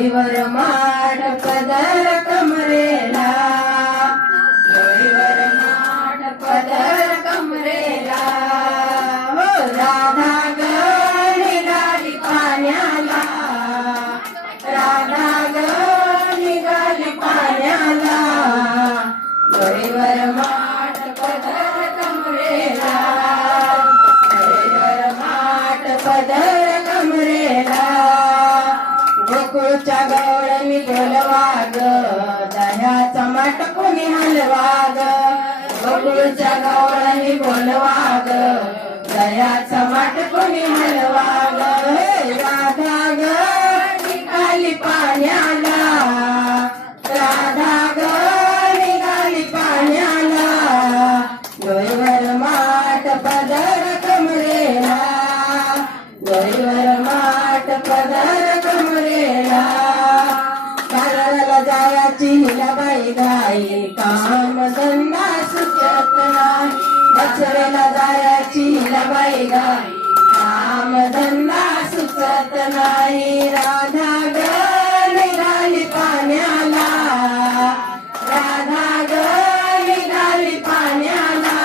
गळीवर माठ पदर कमरेला, गळीवर माठ पदर कमरेला, हो राधा ग निघाली पाण्याला, राधा ग निघाली पाण्याला, गळीवर माठ पदर कमरेला, गळीवर माठ पदर कमरेला, गोकुळच्या गवळणी बोलवा ग, दह्याचा माठ कोणी हलवा ग, गोकुळच्या गवळणी बोलवा ग, दह्याचा माठ कोणी हलवा ग, राधा ग निघाली पाण्याला, राधा ग निघाली पाण्याला, गळीवर माठ पदर कमरेला, गळीवर माठ पदर कमरेला, घराला जायाची हिलाबाई घाई, काम धंदा सुचत नाही, बछड्याला जायाची हिलाबाई घाई, काम धंदा सुचत नाही, राधा ग निघाली पाण्याला, राधा ग निघाली पाण्याला,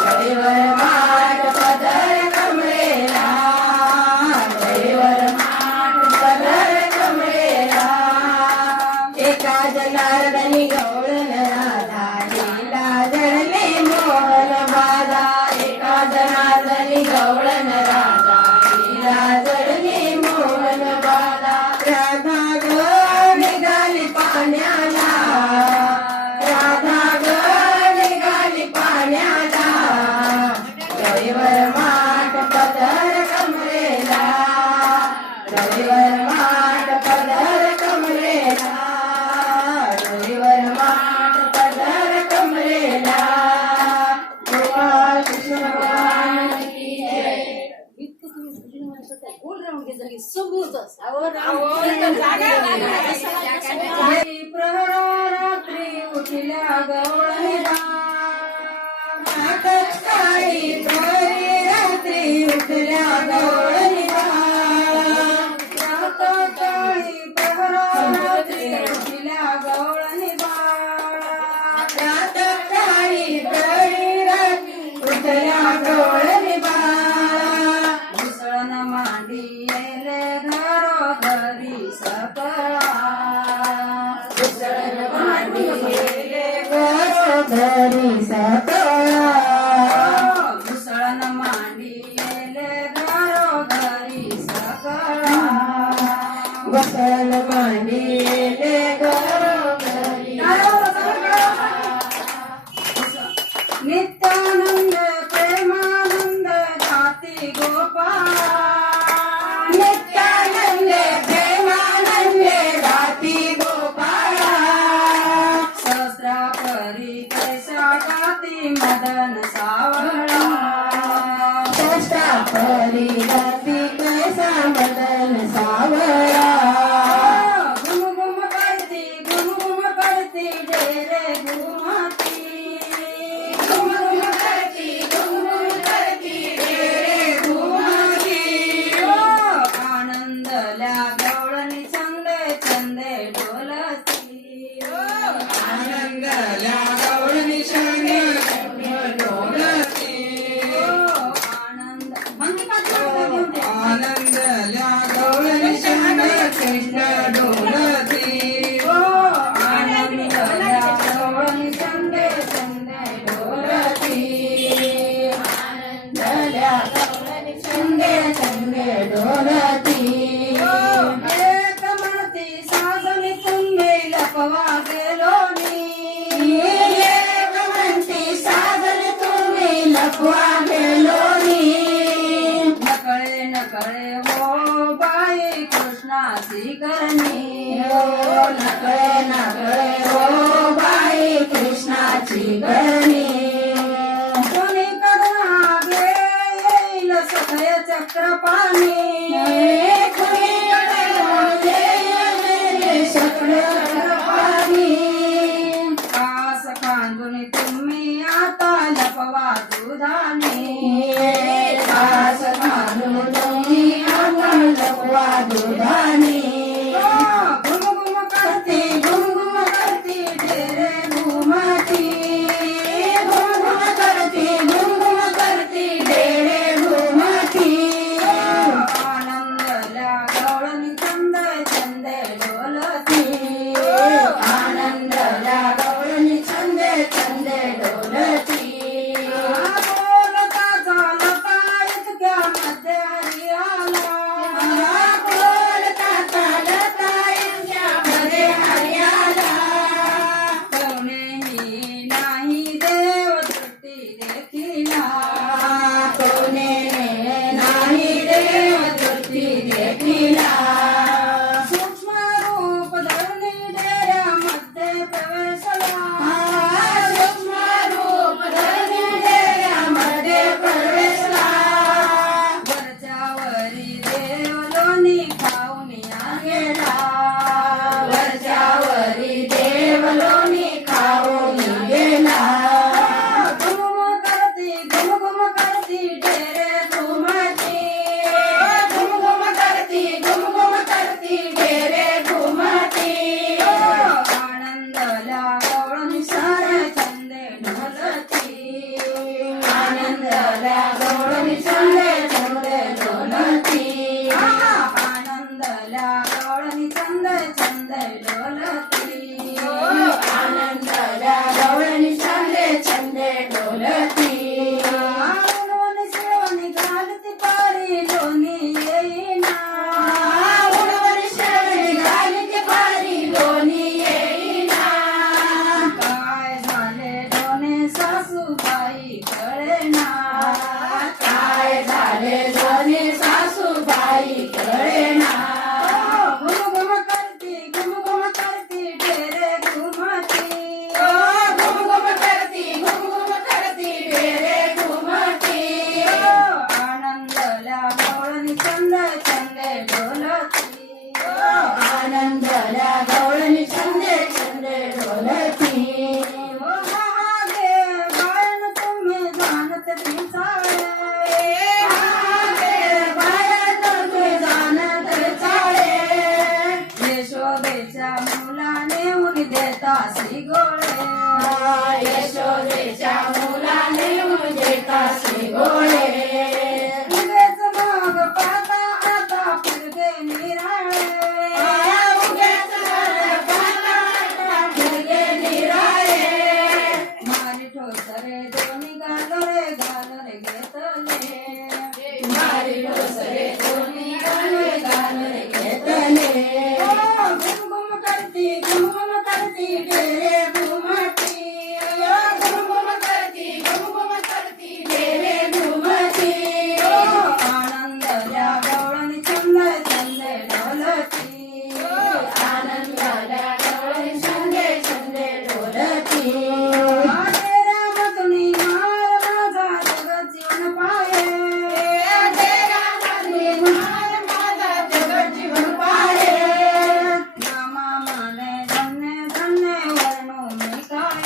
गळीवर माठ पदर कमरेला, गळीवर माठ पदर कमरेला, एका जनार्दनी गवळण राधा, हिला जडले मोहन बाधा, एका जनार्दनी गवळण राधा, हिला जडले मोहन बाधा, राधा ग निघाली पाण्याला, राधा ग निघाली पाण्याला, गळीवर माठ पदर कमरेला, गळीवर माठ पदर कमरेला, गळीवर माठ पदर कमरेला, गोपाळ कृष्ण भगवान की जय. प्रहरात्री उठल्या गवळणीला, काळी रात्री उठल्या गवळणीला, काळी प्रहरात्री उठल्या गवळणीला, काळी रात्री उठल्या गवळणीला, मुसळण मांडी येले घरोघरी सकळा, मुसळण मांडी येले घरोघरी सकळा, मुसळण मांडी येले घरोघरी सकळा, मुसळण मांडी येले घरोघरी, नित्यानंद प्रेमानंद गाती गोपाळ, नित्यानंद प्रेमानंद गाती गोपाळ, सहस्रापरी कैसा गाती मदन सावळा, सहस्रापरी गाती कैसा मदन सावळा, घुम घुम करती डेरे घुमती, घुम घुम करती डेरे घुमती, आनंदल्या गवळणी छंदे छंदे डोलती, आनंदल्या गवळणी छंदे डोलती, आनंदल्या गवळणी छंदे छंदे डोलती, आनंदल्या गवळणी छंदे छंदे डोलती, आनंदल्या गवळणी छंदे छंदे डोलती, एक म्हणती साजनी तुम्ही लपवा गेलोनी, एक म्हणती साजनी तुम्ही लपवा गेलोनी, नकळे नकळे हो बाई कृष्णाची करणी, हो नकळे नकळे हो बाई कृष्णाची करणी, कोणी कडा घेईल सखय चक्रपाणी, कोणी कडा घेईल चक्रपाणी, कास खांदून तुम्ही आता लपवा दुधाने, कास खांदून तुम्ही आता लपवा दुधाने, खाऊन या गेला वरच्यावरी देव लोणी खाऊन गेला घुम करती डेरे घुमती घुम करती डेरे घुमती आनंदला गवळण सारे चंदे ढोलती आनंदला गवळण सारे चंदे ढोलती आनंदला गवळण चंदे ढोलती आनंदला गवळण चंदे ढोलती उडवण शेवणी घालती पारी लोणी येईना उडवण शेवणी घालती पारी लोणी येईना काय झाले दोन्ही सासूबाई कळेना काय झाले दोन्ही सासूबाई कळेना घुम करती डेरे घुमती घुम करती डेरे घुमती आनंदला गवळणी चंदे ढोलती आनंदला गवळणी चंदे ढोलती महागे बायन तुम्ही जाणत पिंचाळे बायन तुम्ही जाणत चाळे यशोदेच्या मुलाने उनी देता गोळे यशोदेच्या मुलाने उनी देता गोळे उगेच मग पाहता आता फिरगे निराळे उगेच मग पाहता आता फिरगे निराळे मारी ठोसरे दोन्ही गालोरे घेतले मारी ठोसरे दोन्ही गालोरे घेतले घुम करती डेरे घुमती घुम करती डेरे घुमती आनंदला गवळण चंदे ढोलती आनंदला गवळण चंदे ढोलती तेरा मधुनी मार माझा जगत जीवन पाये तेरा मधुनी मार माझा जगत जीवन पाये नामा मने धन्य वर्णो मी काय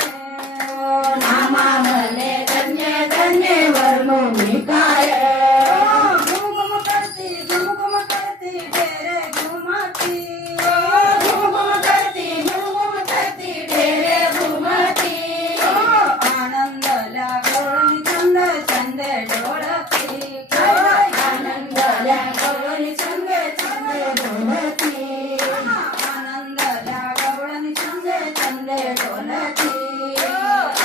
नामा मने धन्य वर्णो मी काय घुम करती डेरे घुमती घुम करती डेरे घुमती आनंदला गवळणी चंदे ढोलती आनंदला गवळणी चंदे ढोलती आनंदला गवळणी चंदे ढोलती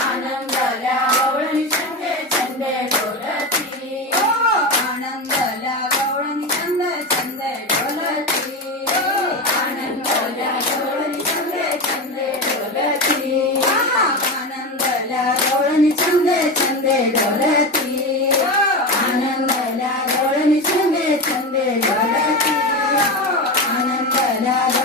आनंदला गवळणी चंदे ढोलती आनंदला गवळणी चंदे ढोलती आनंदला गवळणी चंदे ढोलती आनंदला गवळणी चंदे ढोलती आनंदला गवळणी चंदे ढोलती आनंदला